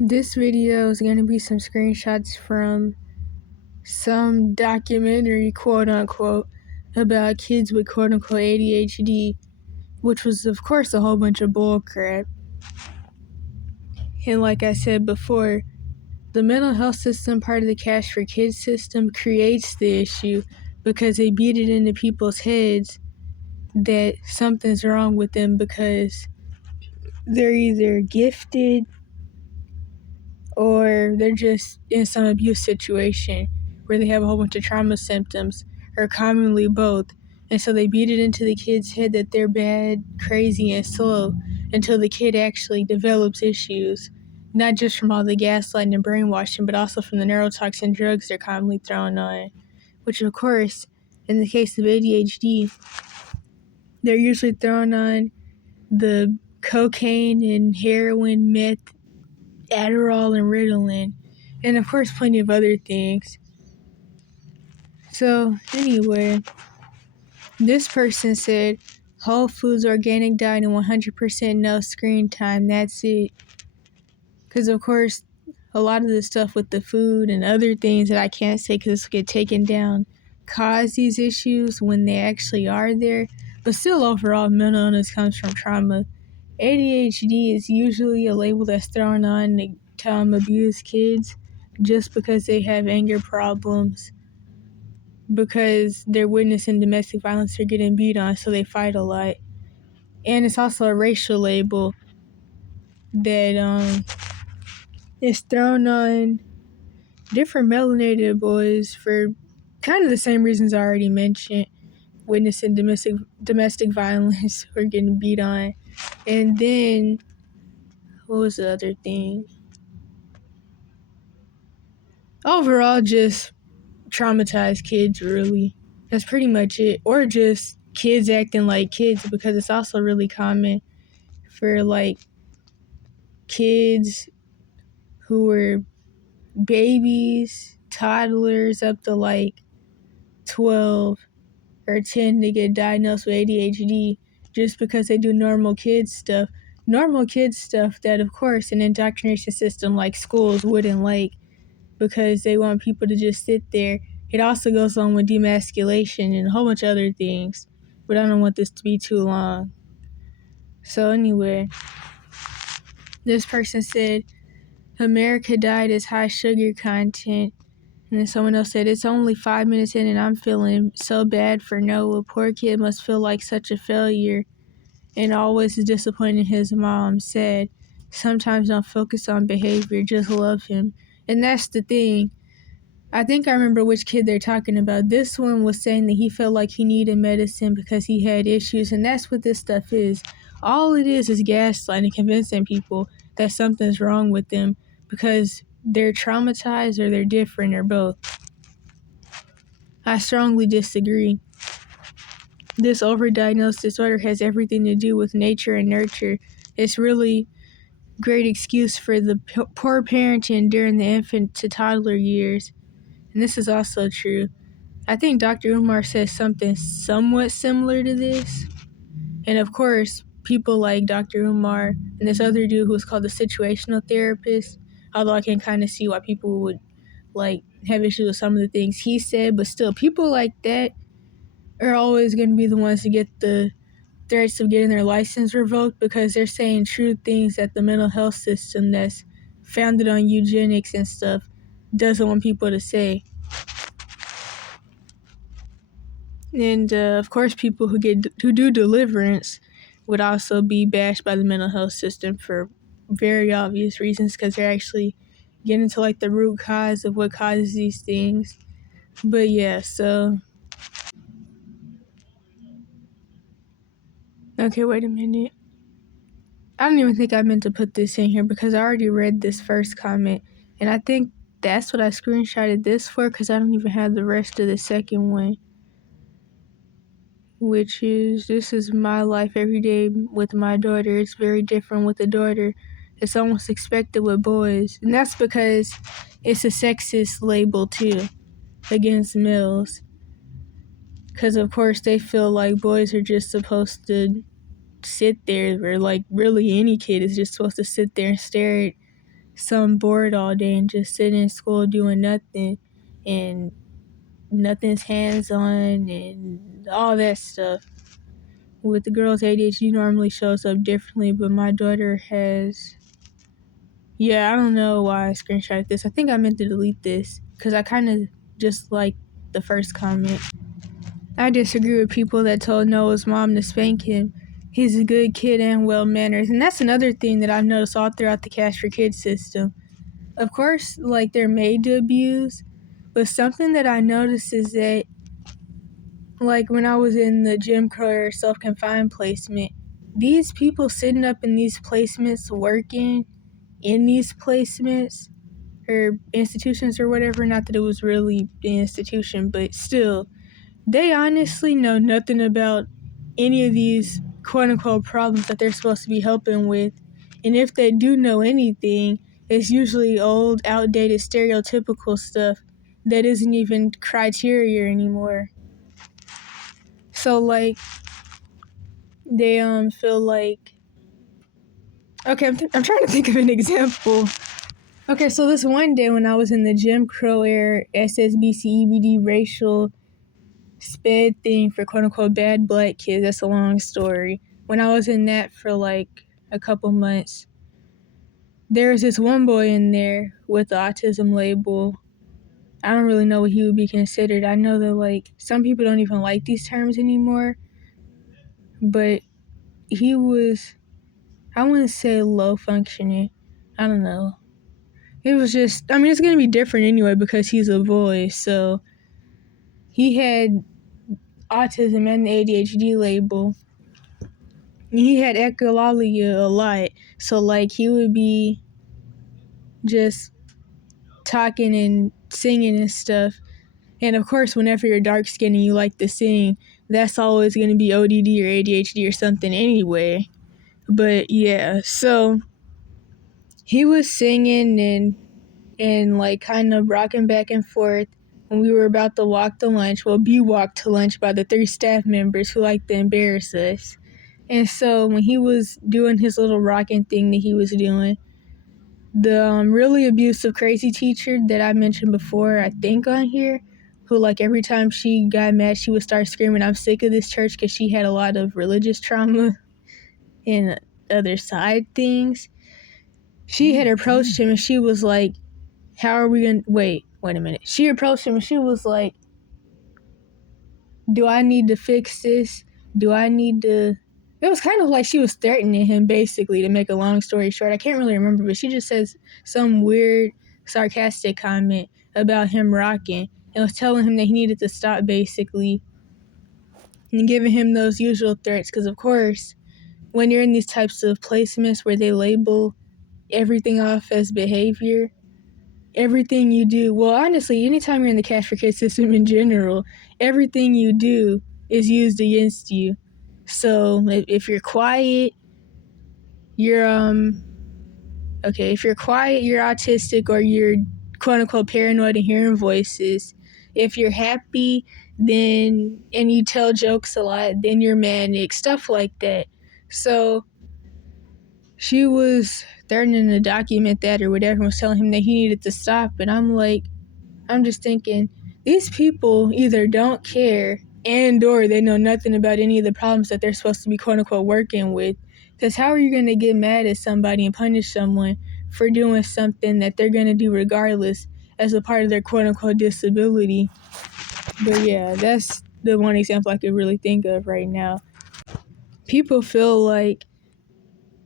This video is going to be some screenshots from some documentary, quote unquote, about kids with quote unquote ADHD, which was, of course, a whole bunch of bullcrap. And like I said before, the mental health system, part of the Cash for Kids system, creates the issue because they beat it into people's heads that something's wrong with them because they're either gifted or they're just in some abuse situation where they have a whole bunch of trauma symptoms, or commonly both. And so they beat it into the kid's head that they're bad, crazy, and slow until the kid actually develops issues, not just from all the gaslighting and brainwashing, but also from the neurotoxin drugs they're commonly thrown on, which, of course, in the case of ADHD, they're usually thrown on the cocaine and heroin, meth, Adderall, and Ritalin, and of course plenty of other things. So anyway, this person said whole foods, organic diet, and 100% no screen time. That's it. Because of course, a lot of the stuff with the food and other things that I can't say because this will get taken down cause these issues when they actually are there. But still, overall, mental illness comes from trauma. ADHD is usually a label that's thrown on to abuse kids just because they have anger problems, because they're witnessing domestic violence or getting beat on, so they fight a lot. And it's also a racial label that is thrown on different melanated boys for kind of the same reasons I already mentioned, witnessing domestic violence or getting beat on. And then, what was the other thing? Overall, just traumatized kids, really. That's pretty much it. Or just kids acting like kids, because it's also really common for, like, kids who were babies, toddlers, up to, like, 12 or 10 to get diagnosed with ADHD just because they do normal kids stuff. Normal kids stuff that, of course, an indoctrination system like schools wouldn't like, because they want people to just sit there. It also goes on with demasculation and a whole bunch of other things, but I don't want this to be too long. So anyway, this person said, America diet is high sugar content. And then someone else said, it's only 5 minutes in and I'm feeling so bad for Noah. Poor kid must feel like such a failure and always disappointing his mom. Said, sometimes don't focus on behavior, just love him. And that's the thing. I think I remember which kid they're talking about. This one was saying that he felt like he needed medicine because he had issues, and that's what this stuff is. All it is gaslighting, convincing people that something's wrong with them because they're traumatized or they're different or both. I strongly disagree. This overdiagnosed disorder has everything to do with nature and nurture. It's really great excuse for the poor parenting during the infant to toddler years. And this is also true. I think Dr. Umar says something somewhat similar to this. And of course, people like Dr. Umar and this other dude who was called the situational therapist, although I can kind of see why people would like have issues with some of the things he said, but still, people like that are always going to be the ones to get the threats of getting their license revoked because they're saying true things that the mental health system that's founded on eugenics and stuff doesn't want people to say. And of course, people who do deliverance would also be bashed by the mental health system for very obvious reasons, because they're actually getting to like the root cause of what causes these things. But yeah, so okay, wait a minute. I don't even think I meant to put this in here because I already read this first comment, and I think that's what I screenshotted this for, because I don't even have the rest of the second one, which is, this is my life every day with my daughter. It's very different with a daughter. It's almost expected with boys, and that's because it's a sexist label too against males, because of course they feel like boys are just supposed to sit there, or like really any kid is just supposed to sit there and stare at So I'm bored all day and just sitting in school doing nothing, and nothing's hands-on and all that stuff. With the girls, ADHD normally shows up differently, but my daughter has... Yeah, I don't know why I screenshot this. I think I meant to delete this because I kind of just like the first comment. I disagree with people that told Noah's mom to spank him. He's a good kid and well-mannered. And that's another thing that I've noticed all throughout the Cash for Kids system. Of course, like, they're made to abuse, but something that I noticed is that, like, when I was in the Jim Crow or self-confined placement, these people sitting up in these placements, working in these placements or institutions or whatever, not that it was really the institution, but still, they honestly know nothing about any of these quote-unquote problems that they're supposed to be helping with. And if they do know anything, it's usually old, outdated, stereotypical stuff that isn't even criteria anymore. So, like, they feel like... Okay, I'm trying to think of an example. Okay, so this one day when I was in the Jim Crow era SSBC EBD racial sped thing for quote-unquote bad black kids, that's a long story. When I was in that for like a couple months, there was this one boy in there with the autism label. I don't really know what he would be considered. I know that, like, some people don't even like these terms anymore, but he was, I wouldn't say low functioning. I don't know. It was just, I mean, it's going to be different anyway because he's a boy. So he had autism and the ADHD label. He had echolalia a lot. So, like, he would be just talking and singing and stuff. And of course, whenever you're dark skinned and you like to sing, that's always going to be ODD or ADHD or something anyway. But yeah, so he was singing and like kind of rocking back and forth when we were about to walk to lunch. Well, be walked to lunch by the 3 staff members who like to embarrass us. And so when he was doing his little rocking thing that he was doing, the really abusive crazy teacher that I mentioned before, I think on here, who, like, every time she got mad, she would start screaming, "I'm sick of this church," because she had a lot of religious trauma and other side things. She had approached him and she was like, how are we gonna... Wait a minute. She approached him and she was like, do I need to fix this? Do I need to... It was kind of like she was threatening him, basically, to make a long story short. I can't really remember, but she just says some weird, sarcastic comment about him rocking and was telling him that he needed to stop, basically, and giving him those usual threats. Because, of course, when you're in these types of placements where they label everything off as behavior, everything you do... Well, honestly, anytime you're in the Cash for Kids system in general, everything you do is used against you. So if you're quiet, you're if you're quiet, you're autistic, or you're quote unquote paranoid and hearing voices. If you're happy, then, and you tell jokes a lot, then you're manic, stuff like that. So she was threatening to document that or whatever, and was telling him that he needed to stop. And I'm just thinking, these people either don't care and or they know nothing about any of the problems that they're supposed to be quote unquote working with. Because how are you going to get mad at somebody and punish someone for doing something that they're going to do regardless as a part of their quote unquote disability? But yeah, that's the one example I could really think of right now. People feel like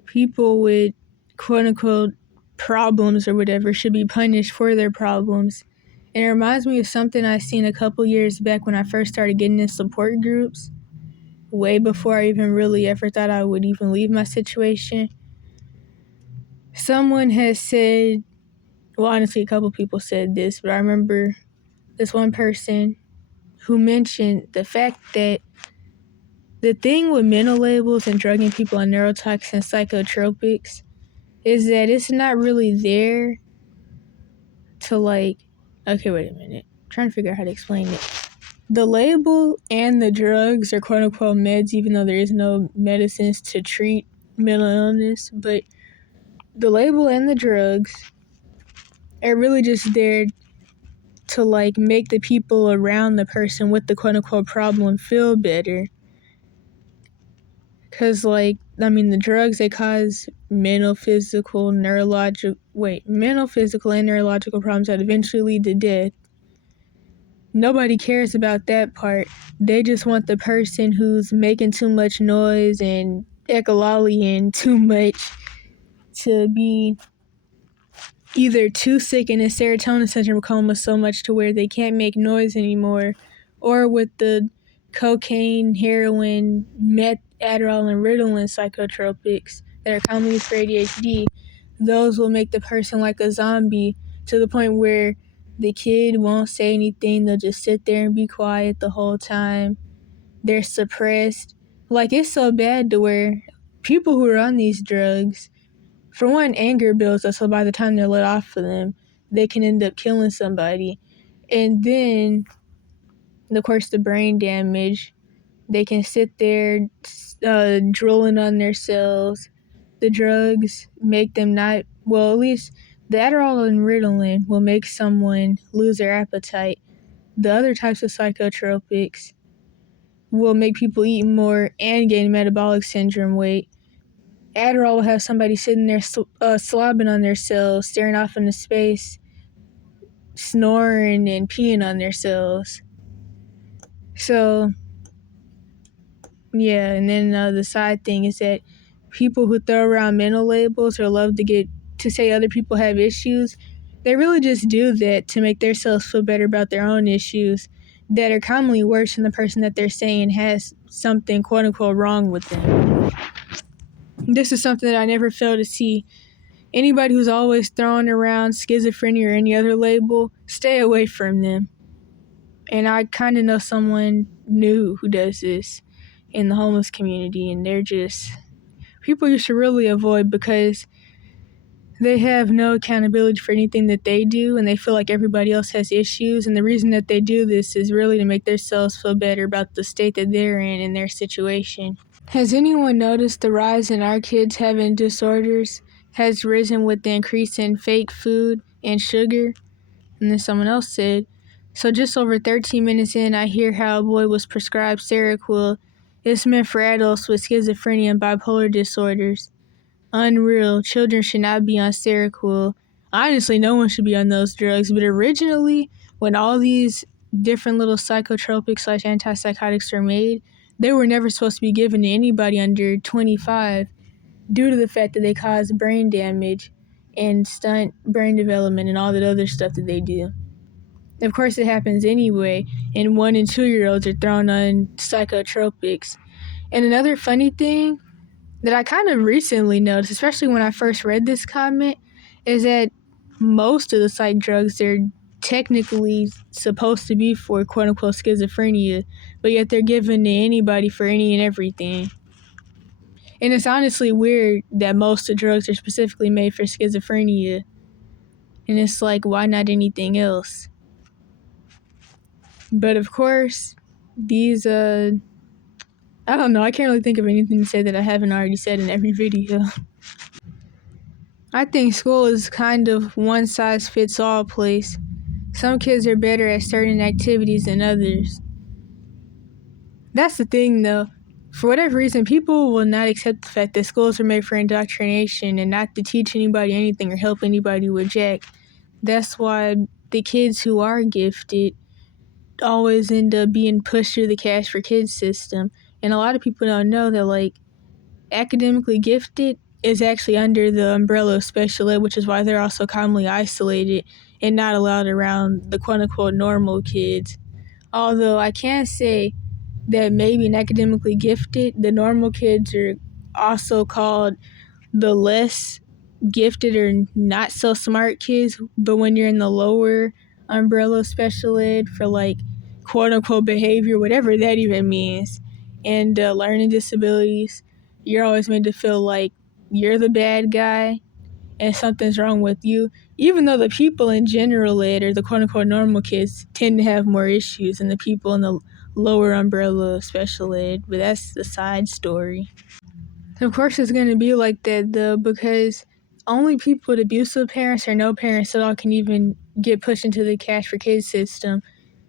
people with quote unquote problems or whatever should be punished for their problems. And it reminds me of something I seen a couple years back when I first started getting in support groups, way before I even really ever thought I would even leave my situation. Someone has said, well, honestly, a couple people said this, but I remember this one person who mentioned the fact that the thing with mental labels and drugging people on neurotoxin psychotropics is that it's not really there to, like... Okay, wait a minute. I'm trying to figure out how to explain it. The label and the drugs are quote unquote meds, even though there is no medicines to treat mental illness. But the label and the drugs are really just there to like make the people around the person with the quote unquote problem feel better. Cause like, I mean, the drugs, they cause mental, physical, and neurological problems that eventually lead to death. Nobody cares about that part. They just want the person who's making too much noise and echolollying too much to be either too sick in a serotonin syndrome coma so much to where they can't make noise anymore, or with the cocaine, heroin, meth, Adderall, and Ritalin psychotropics that are commonly used for ADHD, those will make the person like a zombie to the point where the kid won't say anything. They'll just sit there and be quiet the whole time. They're suppressed. Like, it's so bad to where people who are on these drugs, for one, anger builds up, so by the time they're let off of them, they can end up killing somebody. And then, of course, the brain damage. They can sit there drooling on themselves. The drugs make them not, well, at least the Adderall and Ritalin will make someone lose their appetite. The other types of psychotropics will make people eat more and gain metabolic syndrome weight. Adderall will have somebody sitting there slobbing on themselves, staring off into space, snoring and peeing on themselves. So, yeah, and then the side thing is that people who throw around mental labels or love to say other people have issues, they really just do that to make themselves feel better about their own issues that are commonly worse than the person that they're saying has something quote unquote wrong with them. This is something that I never fail to see. Anybody who's always throwing around schizophrenia or any other label, stay away from them. And I kind of know someone new who does this in the homeless community, and they're just people you should really avoid because they have no accountability for anything that they do, and they feel like everybody else has issues. And the reason that they do this is really to make themselves feel better about the state that they're in their situation. Has anyone noticed the rise in our kids having disorders has risen with the increase in fake food and sugar? And then someone else said, so just over 13 minutes in, I hear how a boy was prescribed Seroquel. It's meant for adults with schizophrenia and bipolar disorders. Unreal. Children should not be on Seroquel. Honestly, no one should be on those drugs. But originally, when all these different little psychotropics/antipsychotics were made, they were never supposed to be given to anybody under 25 due to the fact that they cause brain damage and stunt brain development and all that other stuff that they do. Of course, it happens anyway, and 1 and 2-year-olds are thrown on psychotropics. And another funny thing that I kind of recently noticed, especially when I first read this comment, is that most of the psych drugs, they're technically supposed to be for quote-unquote schizophrenia, but yet they're given to anybody for any and everything. And it's honestly weird that most of the drugs are specifically made for schizophrenia. And it's like, why not anything else? But of course, these, I don't know, I can't really think of anything to say that I haven't already said in every video. I think school is kind of one-size-fits-all place. Some kids are better at certain activities than others. That's the thing, though. For whatever reason, people will not accept the fact that schools are made for indoctrination and not to teach anybody anything or help anybody with jack. That's why the kids who are gifted always end up being pushed through the Cash for Kids system. And a lot of people don't know that, like, academically gifted is actually under the umbrella of special ed, which is why they're also commonly isolated and not allowed around the quote-unquote normal kids. Although I can say that maybe in academically gifted, the normal kids are also called the less gifted or not so smart kids, but when you're in the lower umbrella of special ed for like quote-unquote behavior, whatever that even means, and learning disabilities, you're always made to feel like you're the bad guy and something's wrong with you, even though the people in general ed or the quote-unquote normal kids tend to have more issues than the people in the lower umbrella of special ed, but that's the side story. Of course it's going to be like that though, because only people with abusive parents or no parents at all can even get pushed into the cash for kids system.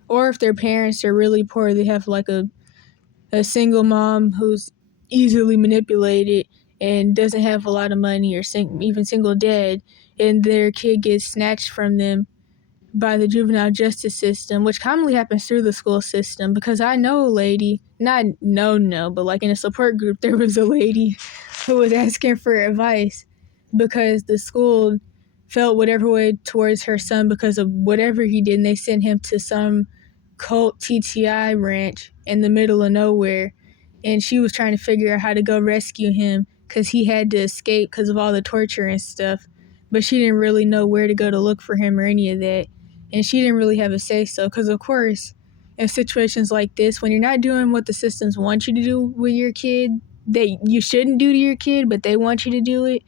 Or if their parents are really poor, they have like a single mom who's easily manipulated and doesn't have a lot of money, or even single dad, and their kid gets snatched from them by the juvenile justice system, which commonly happens through the school system. Because I know a lady, but like in a support group, there was a lady who was asking for advice because the school felt whatever way towards her son because of whatever he did, and they sent him to some cult TTI ranch in the middle of nowhere, and she was trying to figure out how to go rescue him because he had to escape because of all the torture and stuff, but she didn't really know where to go to look for him or any of that, and she didn't really have a say-so because, of course, in situations like this, when you're not doing what the systems want you to do with your kid, that you shouldn't do to your kid, but they want you to do it,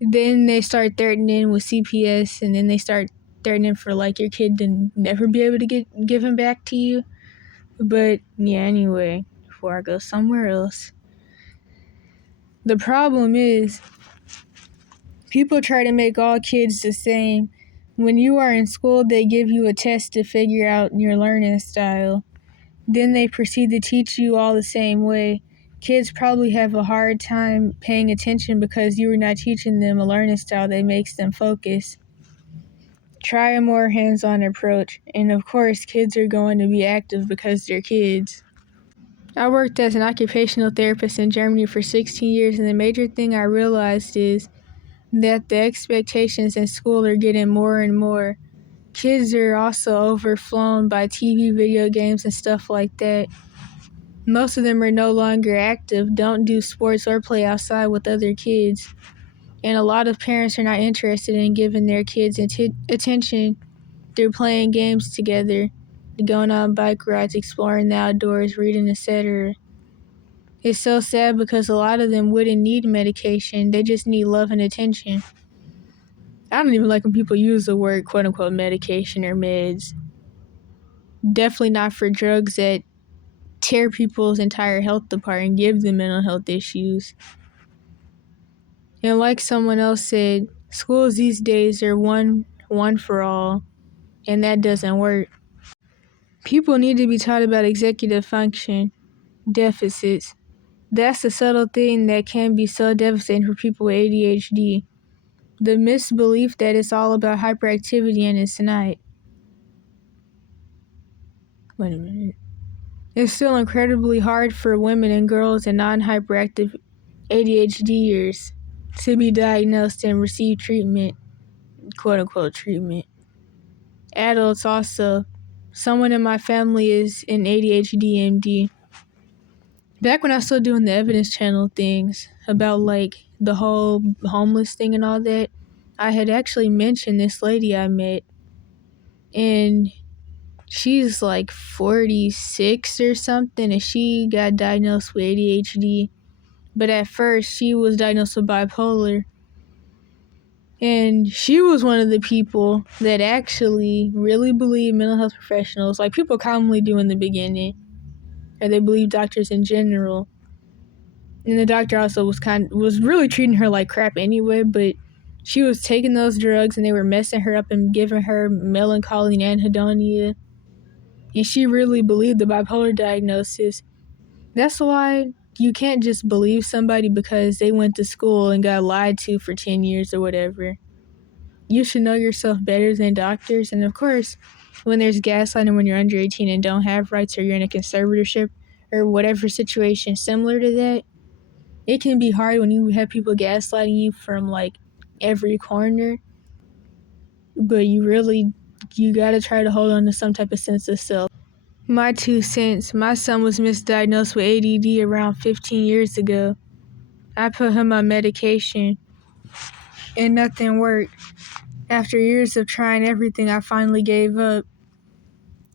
then they start threatening with CPS, and then they start threatening for like your kid to never be able to give him back to you. But yeah, anyway, before I go somewhere else, the problem is people try to make all kids the same. When you are in school, they give you a test to figure out your learning style. Then they proceed to teach you all the same way. Kids probably have a hard time paying attention because you are not teaching them a learning style that makes them focus. Try a more hands-on approach, and of course, kids are going to be active because they're kids. I worked as an occupational therapist in Germany for 16 years, and the major thing I realized is that the expectations in school are getting more and more. Kids are also overflown by TV, video games, and stuff like that. Most of them are no longer active, don't do sports or play outside with other kids. And a lot of parents are not interested in giving their kids attention through playing games together, going on bike rides, exploring the outdoors, reading, etc. It's so sad because a lot of them wouldn't need medication, they just need love and attention. I don't even like when people use the word quote-unquote medication or meds. Definitely not for drugs that tear people's entire health apart and give them mental health issues. And like someone else said, schools these days are one for all, and that doesn't work. People need to be taught about executive function, deficits. That's the subtle thing that can be so devastating for people with ADHD. The misbelief that it's all about hyperactivity, and it's not. Wait a minute. It's still incredibly hard for women and girls and non-hyperactive ADHDers to be diagnosed and receive treatment, quote-unquote treatment. Adults also. Someone in my family is an ADHD MD. Back when I was still doing the evidence channel things about like the whole homeless thing and all that, I had actually mentioned this lady I met, and she's like 46 or something, and she got diagnosed with ADHD, but at first she was diagnosed with bipolar, and she was one of the people that actually really believe mental health professionals, like people commonly do in the beginning, or they believe doctors in general. And the doctor also was really treating her like crap anyway, but she was taking those drugs and they were messing her up and giving her melancholy and anhedonia. And she really believed the bipolar diagnosis. That's why you can't just believe somebody because they went to school and got lied to for 10 years or whatever. You should know yourself better than doctors. And of course, when there's gaslighting when you're under 18 and don't have rights, or you're in a conservatorship or whatever situation similar to that, it can be hard when you have people gaslighting you from like every corner, but you gotta try to hold on to some type of sense of self. My 2 cents, my son was misdiagnosed with ADD around 15 years ago. I put him on medication and nothing worked. After years of trying everything, I finally gave up.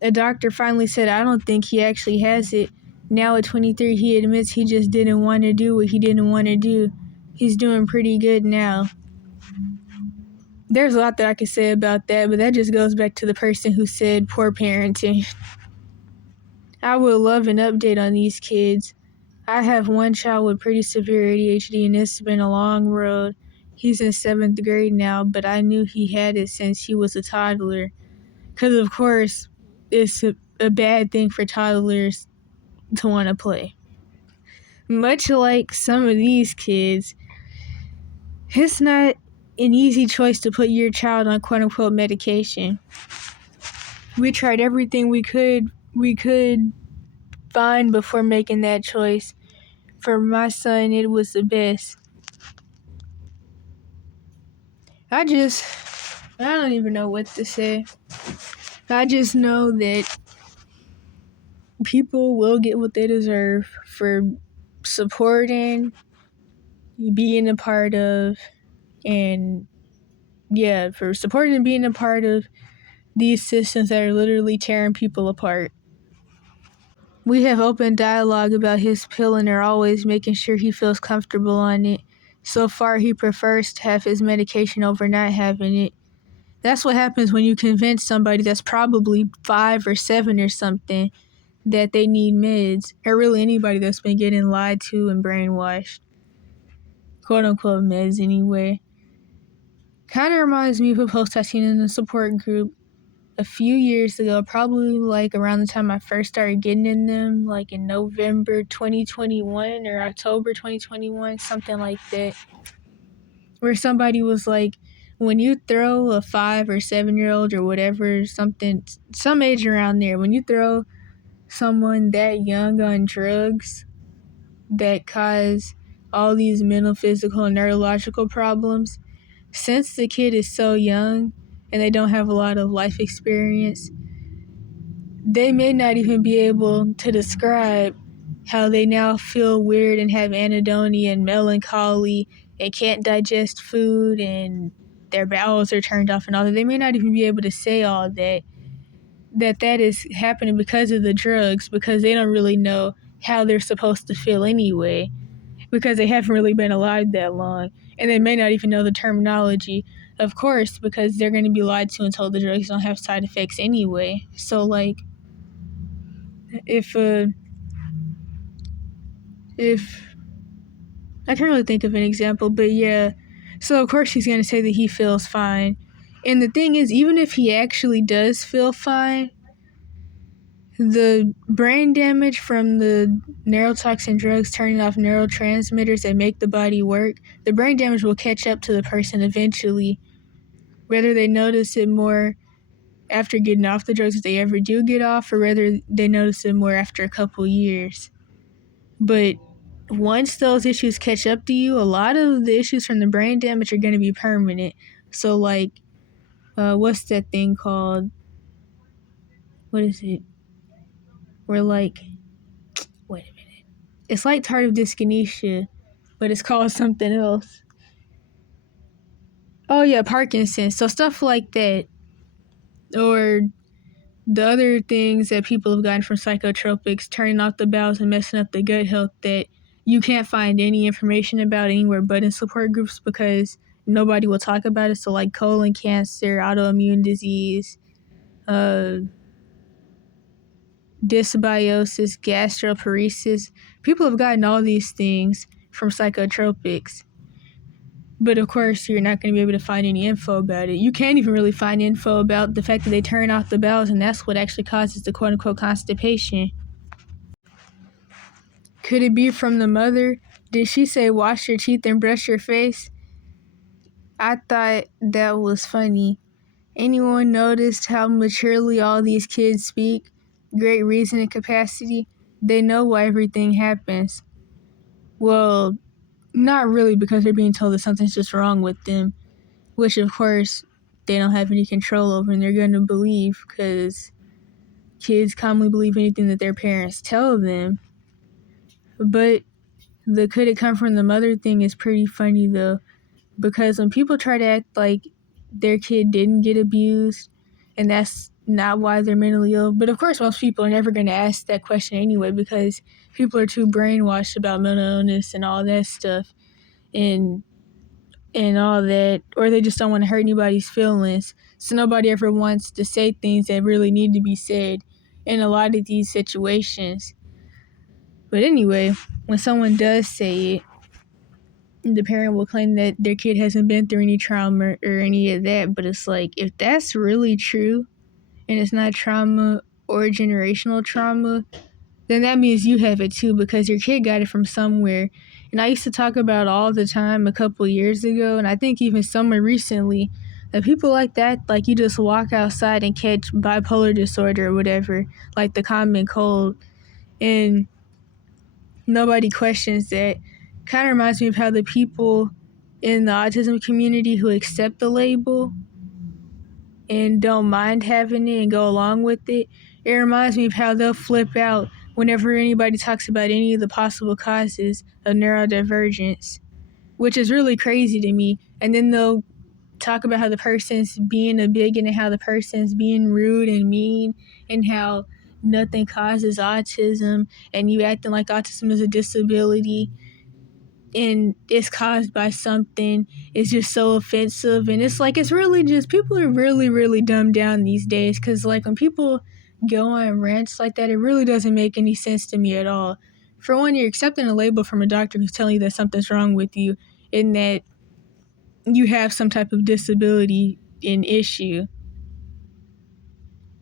A doctor finally said, I don't think he actually has it. Now at 23, he admits he just didn't want to do what he didn't want to do. He's doing pretty good now. There's a lot that I could say about that, but that just goes back to the person who said poor parenting. I would love an update on these kids. I have one child with pretty severe ADHD, and it's been a long road. He's in 7th grade now, but I knew he had it since he was a toddler. Because, of course, it's a bad thing for toddlers to want to play. Much like some of these kids, it's not an easy choice to put your child on quote-unquote medication. We tried everything we could find before making that choice. For my son, it was the best. I don't even know what to say. I just know that people will get what they deserve for supporting, being a part of, and for supporting and being a part of these systems that are literally tearing people apart. We have open dialogue about his pill and are always making sure he feels comfortable on it. So far, he prefers to have his medication over not having it. That's what happens when you convince somebody that's probably 5 or 7 or something that they need meds, or really anybody that's been getting lied to and brainwashed. Quote unquote meds anyway. Kind of reminds me of a post I seen in the support group a few years ago, probably like around the time I first started getting in them, like in November 2021 or October 2021, something like that, where somebody was like, when you throw a 5 or 7-year-old or whatever, something, some age around there, when you throw someone that young on drugs that cause all these mental, physical, and neurological problems, since the kid is so young and they don't have a lot of life experience, they may not even be able to describe how they now feel weird and have anhedonia and melancholy and can't digest food and their bowels are turned off and all that. They may not even be able to say all that is happening because of the drugs, because they don't really know how they're supposed to feel anyway, because they haven't really been alive that long, and they may not even know the terminology, of course, because they're going to be lied to and told the drugs don't have side effects anyway. So like, if I can't really think of an example, but yeah, so of course he's going to say that he feels fine. And the thing is, even if he actually does feel fine, the brain damage from the neurotoxin drugs turning off neurotransmitters that make the body work, the brain damage will catch up to the person eventually, whether they notice it more after getting off the drugs if they ever do get off, or whether they notice it more after a couple years. But once those issues catch up to you, a lot of the issues from the brain damage are going to be permanent. So like, what's that thing called? What is it? We're like, wait a minute. It's like tardive dyskinesia, but it's called something else. Oh yeah, Parkinson's. So stuff like that. Or the other things that people have gotten from psychotropics, turning off the bowels and messing up the gut health, that you can't find any information about anywhere but in support groups because nobody will talk about it. So like colon cancer, autoimmune disease, dysbiosis, gastroparesis. People have gotten all these things from psychotropics. But of course, you're not going to be able to find any info about it. You can't even really find info about the fact that they turn off the bowels, and that's what actually causes the quote-unquote constipation. Could it be from the mother? Did she say wash your teeth and brush your face? I thought that was funny. Anyone noticed how maturely all these kids speak? Great reasoning capacity? They know why everything happens. Well, not really, because they're being told that something's just wrong with them, which of course they don't have any control over, and they're going to believe because kids commonly believe anything that their parents tell them. But the could it come from the mother thing is pretty funny though, because when people try to act like their kid didn't get abused and that's not why they're mentally ill, but of course most people are never going to ask that question anyway because people are too brainwashed about mental illness and all that stuff and all that, or they just don't want to hurt anybody's feelings, so nobody ever wants to say things that really need to be said in a lot of these situations. But anyway, when someone does say it, the parent will claim that their kid hasn't been through any trauma or any of that. But it's like, if that's really true and it's not trauma or generational trauma, then that means you have it too, because your kid got it from somewhere. And I used to talk about all the time a couple years ago, and I think even somewhere recently, that people like that, like you just walk outside and catch bipolar disorder or whatever, like the common cold, and nobody questions that. Kind of reminds me of how the people in the autism community who accept the label and don't mind having it and go along with it. It reminds me of how they'll flip out whenever anybody talks about any of the possible causes of neurodivergence, which is really crazy to me. And then they'll talk about how the person's being a bigot and how the person's being rude and mean and how nothing causes autism and you acting like autism is a disability and it's caused by something. It's just so offensive. And it's like, it's really just, people are really, really dumbed down these days, because like when people go on rants like that, it really doesn't make any sense to me at all. For one, you're accepting a label from a doctor who's telling you that something's wrong with you and that you have some type of disability and issue.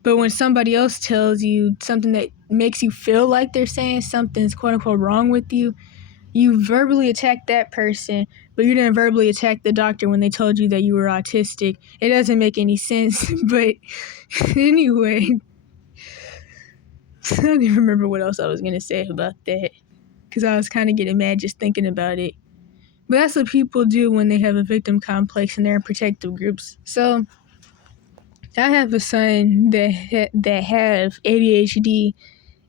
But when somebody else tells you something that makes you feel like they're saying something's quote unquote wrong with you, you verbally attack that person, but you didn't verbally attack the doctor when they told you that you were autistic. It doesn't make any sense. But anyway, I don't even remember what else I was going to say about that, because I was kind of getting mad just thinking about it. But that's what people do when they have a victim complex and they're in protective groups. So I have a son that have ADHD,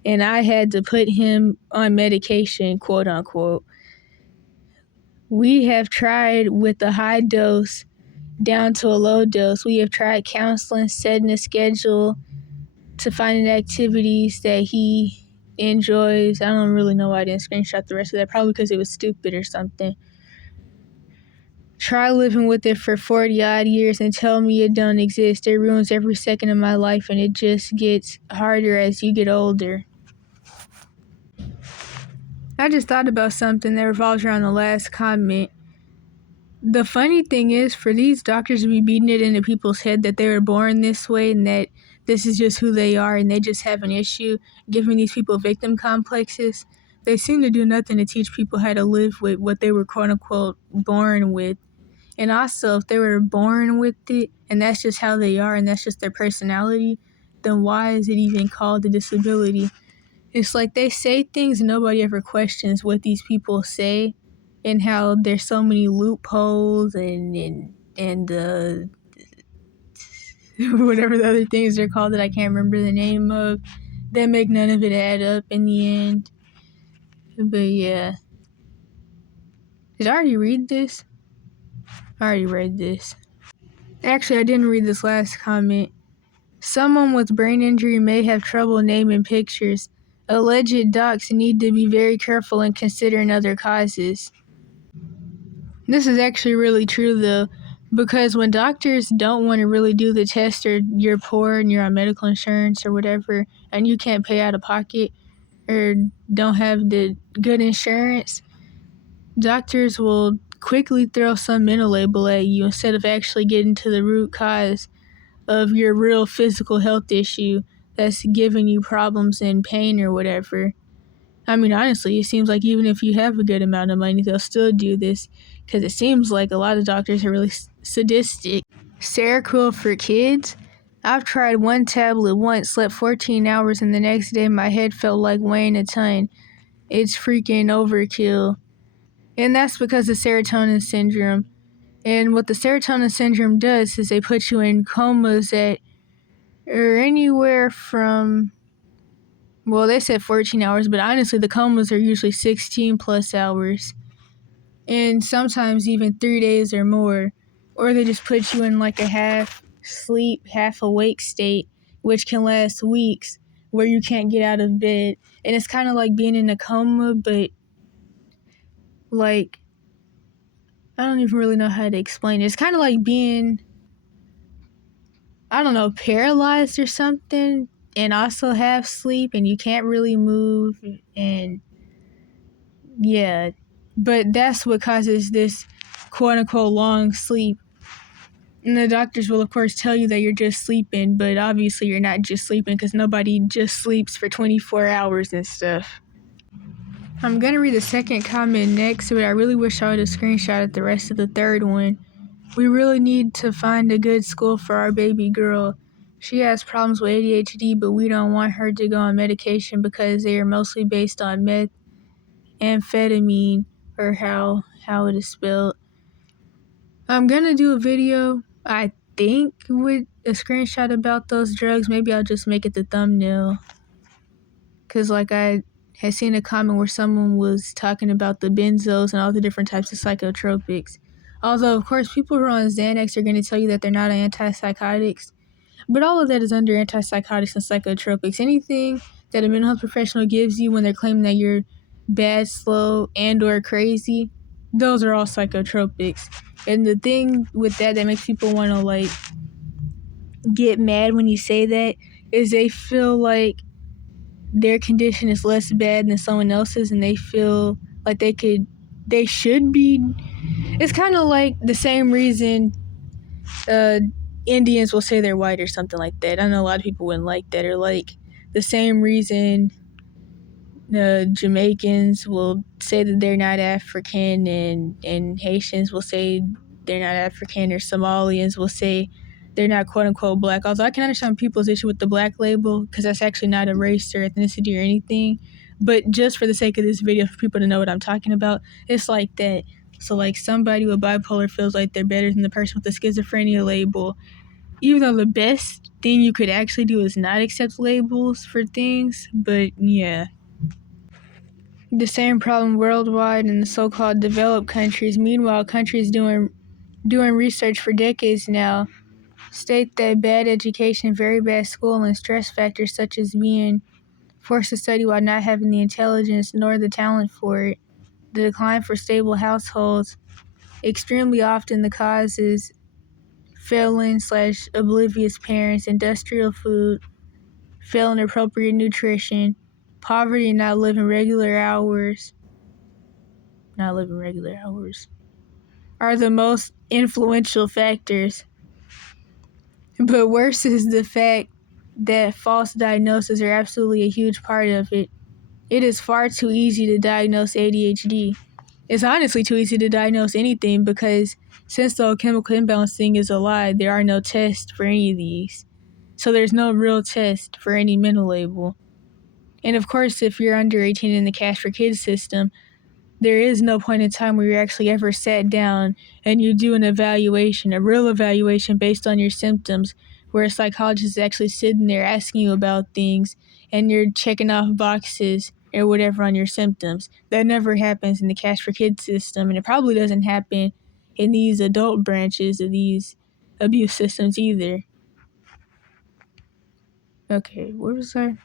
and I had to put him on medication, quote unquote. We have tried with a high dose down to a low dose. We have tried counseling, setting a schedule to finding activities that he enjoys. I don't really know why I didn't screenshot the rest of that. Probably because it was stupid or something. Try living with it for 40 odd years and tell me it don't exist. It ruins every second of my life, and it just gets harder as you get older. I just thought about something that revolves around the last comment. The funny thing is, for these doctors to be beating it into people's head that they were born this way and that this is just who they are and they just have an issue, giving these people victim complexes, they seem to do nothing to teach people how to live with what they were quote unquote born with. And also, if they were born with it and that's just how they are and that's just their personality, then why is it even called a disability? It's like they say things and nobody ever questions what these people say and how there's so many loopholes and whatever the other things they're called that I can't remember the name of, that make none of it add up in the end. But yeah. Did I already read this? I already read this. Actually, I didn't read this last comment. Someone with brain injury may have trouble naming pictures. Alleged docs need to be very careful in considering other causes. This is actually really true though, because when doctors don't want to really do the test, or you're poor and you're on medical insurance or whatever, and you can't pay out of pocket or don't have the good insurance, doctors will quickly throw some mental label at you instead of actually getting to the root cause of your real physical health issue that's giving you problems and pain or whatever. I mean, honestly, it seems like even if you have a good amount of money, they'll still do this, because it seems like a lot of doctors are really sadistic. Seroquel for kids? I've tried one tablet once, slept 14 hours, and the next day my head felt like weighing a ton. It's freaking overkill. And that's because of serotonin syndrome. And what the serotonin syndrome does is they put you in comas that are anywhere from, well, they said 14 hours, but honestly, the comas are usually 16 plus hours. And sometimes even 3 days or more. Or they just put you in like a half sleep, half awake state, which can last weeks, where you can't get out of bed. And it's kind of like being in a coma, but like, I don't even really know how to explain it. It's kind of like being, I don't know, paralyzed or something, and also half sleep, and you can't really move. And yeah, But that's what causes this quote-unquote long sleep. And the doctors will, of course, tell you that you're just sleeping, but obviously you're not just sleeping because nobody just sleeps for 24 hours and stuff. I'm going to read the second comment next, but I really wish I would have screenshotted the rest of the third one. We really need to find a good school for our baby girl. She has problems with ADHD, but we don't want her to go on medication because they are mostly based on amphetamine, or how it is spelled. I'm going to do a video, I think, with a screenshot about those drugs. Maybe I'll just make it the thumbnail. Because, like, I had seen a comment where someone was talking about the benzos and all the different types of psychotropics. Although, of course, people who are on Xanax are going to tell you that they're not antipsychotics. But all of that is under antipsychotics and psychotropics. Anything that a mental health professional gives you when they're claiming that you're bad, slow, and or crazy, those are all psychotropics. And the thing with that makes people want to, like, get mad when you say that is they feel like their condition is less bad than someone else's, and they feel like they should be. It's kind of like the same reason Indians will say they're white or something like that. I know a lot of people wouldn't like that. Or like the same reason Jamaicans will say that they're not African, and Haitians will say they're not African, or Somalians will say they're not quote-unquote black. Although I can understand people's issue with the black label, because that's actually not a race or ethnicity or anything. But just for the sake of this video, for people to know what I'm talking about, it's like that. So like somebody with bipolar feels like they're better than the person with the schizophrenia label, even though the best thing you could actually do is not accept labels for things. But yeah. The same problem worldwide in the so-called developed countries. Meanwhile, countries doing research for decades now state that bad education, very bad school, and stress factors such as being forced to study while not having the intelligence nor the talent for it, the decline for stable households, extremely often the cause is failing/oblivious parents, industrial food, failing appropriate nutrition, poverty and not living regular hours, are the most influential factors. But worse is the fact that false diagnoses are absolutely a huge part of it. It is far too easy to diagnose ADHD. It's honestly too easy to diagnose anything because since the chemical imbalance thing is a lie, there are no tests for any of these. So there's no real test for any mental label. And of course, if you're under 18 in the Cash for Kids system, there is no point in time where you're actually ever sat down and you do an evaluation, a real evaluation based on your symptoms, where a psychologist is actually sitting there asking you about things and you're checking off boxes or whatever on your symptoms. That never happens in the Cash for Kids system, and it probably doesn't happen in these adult branches of these abuse systems either. Okay, where was I?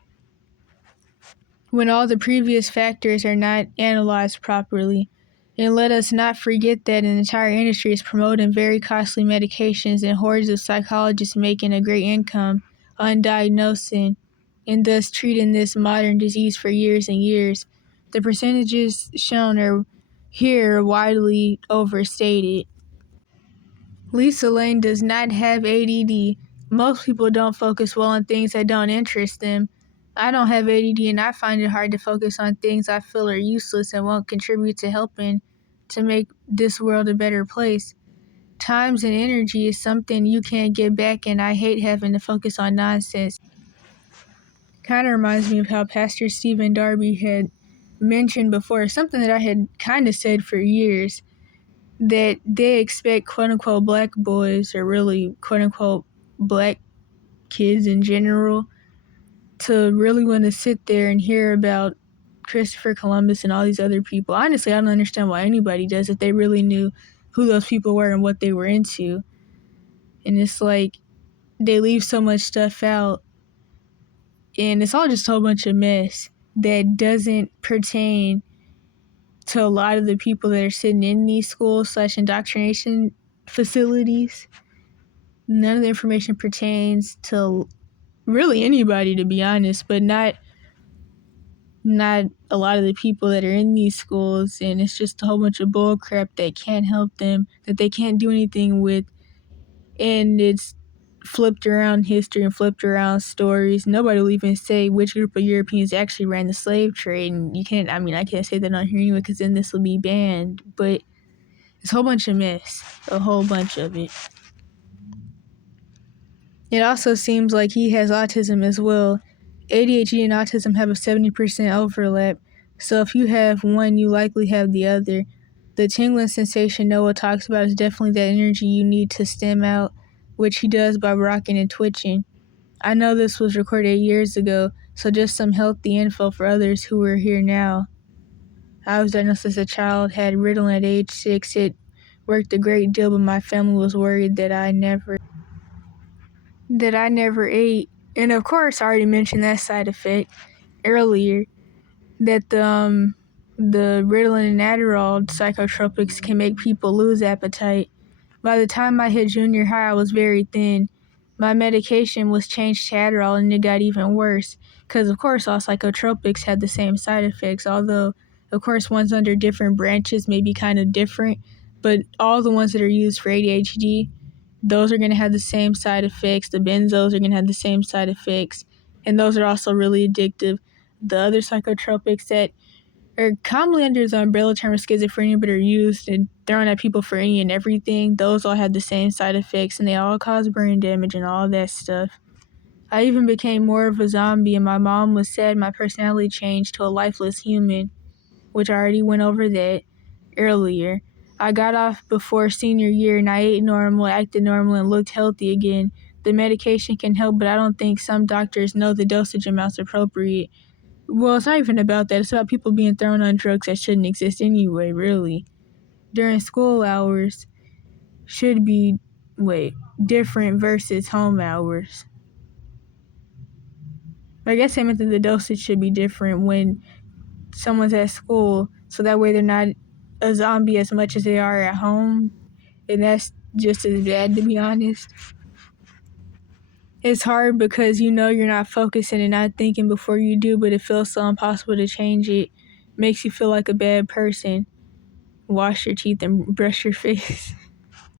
When all the previous factors are not analyzed properly. And let us not forget that an entire industry is promoting very costly medications and hordes of psychologists making a great income on diagnosing and thus treating this modern disease for years and years. The percentages shown are here widely overstated. Lisa Lane does not have ADD. Most people don't focus well on things that don't interest them. I don't have ADD, and I find it hard to focus on things I feel are useless and won't contribute to helping to make this world a better place. Times and energy is something you can't get back, and I hate having to focus on nonsense. Kind of reminds me of how Pastor Stephen Darby had mentioned before, something that I had kind of said for years, that they expect quote-unquote black boys, or really quote-unquote black kids in general, to really want to sit there and hear about Christopher Columbus and all these other people. Honestly, I don't understand why anybody does if they really knew who those people were and what they were into. And it's like they leave so much stuff out, and it's all just a whole bunch of mess that doesn't pertain to a lot of the people that are sitting in these schools/indoctrination facilities. None of the information pertains to really anybody, to be honest, but not not a lot of the people that are in these schools, and it's just a whole bunch of bull crap that can't help them, that they can't do anything with, and it's flipped around history and flipped around stories. Nobody will even say which group of Europeans actually ran the slave trade, and I can't say that on here anyway because then this will be banned, but it's a whole bunch of mess, a whole bunch of it. It also seems like he has autism as well. ADHD and autism have a 70% overlap, so if you have one, you likely have the other. The tingling sensation Noah talks about is definitely that energy you need to stem out, which he does by rocking and twitching. I know this was recorded 8 years ago, so just some healthy info for others who are here now. I was diagnosed as a child, had Ritalin at age 6. It worked a great deal, but my family was worried that I never ate. And of course, I already mentioned that side effect earlier, that the Ritalin and Adderall psychotropics can make people lose appetite. By the time I hit junior high, I was very thin. My medication was changed to Adderall, and it got even worse. Because, of course, all psychotropics had the same side effects, although, of course, ones under different branches may be kind of different. But all the ones that are used for ADHD, those are going to have the same side effects. The benzos are going to have the same side effects. And those are also really addictive. The other psychotropics that are commonly under the umbrella term of schizophrenia but are used and thrown at people for any and everything, those all have the same side effects, and they all cause brain damage and all that stuff. I even became more of a zombie, and my mom was sad my personality changed to a lifeless human, which I already went over that earlier. I got off before senior year, and I ate normal, acted normal, and looked healthy again. The medication can help, but I don't think some doctors know the dosage amounts appropriate. Well, it's not even about that. It's about people being thrown on drugs that shouldn't exist anyway, really. During school hours should be, different versus home hours. I guess I meant that the dosage should be different when someone's at school, so that way they're not a zombie as much as they are at home. And that's just as bad, to be honest. It's hard because you know you're not focusing and not thinking before you do, but it feels so impossible to change it. Makes you feel like a bad person. Wash your teeth and brush your face.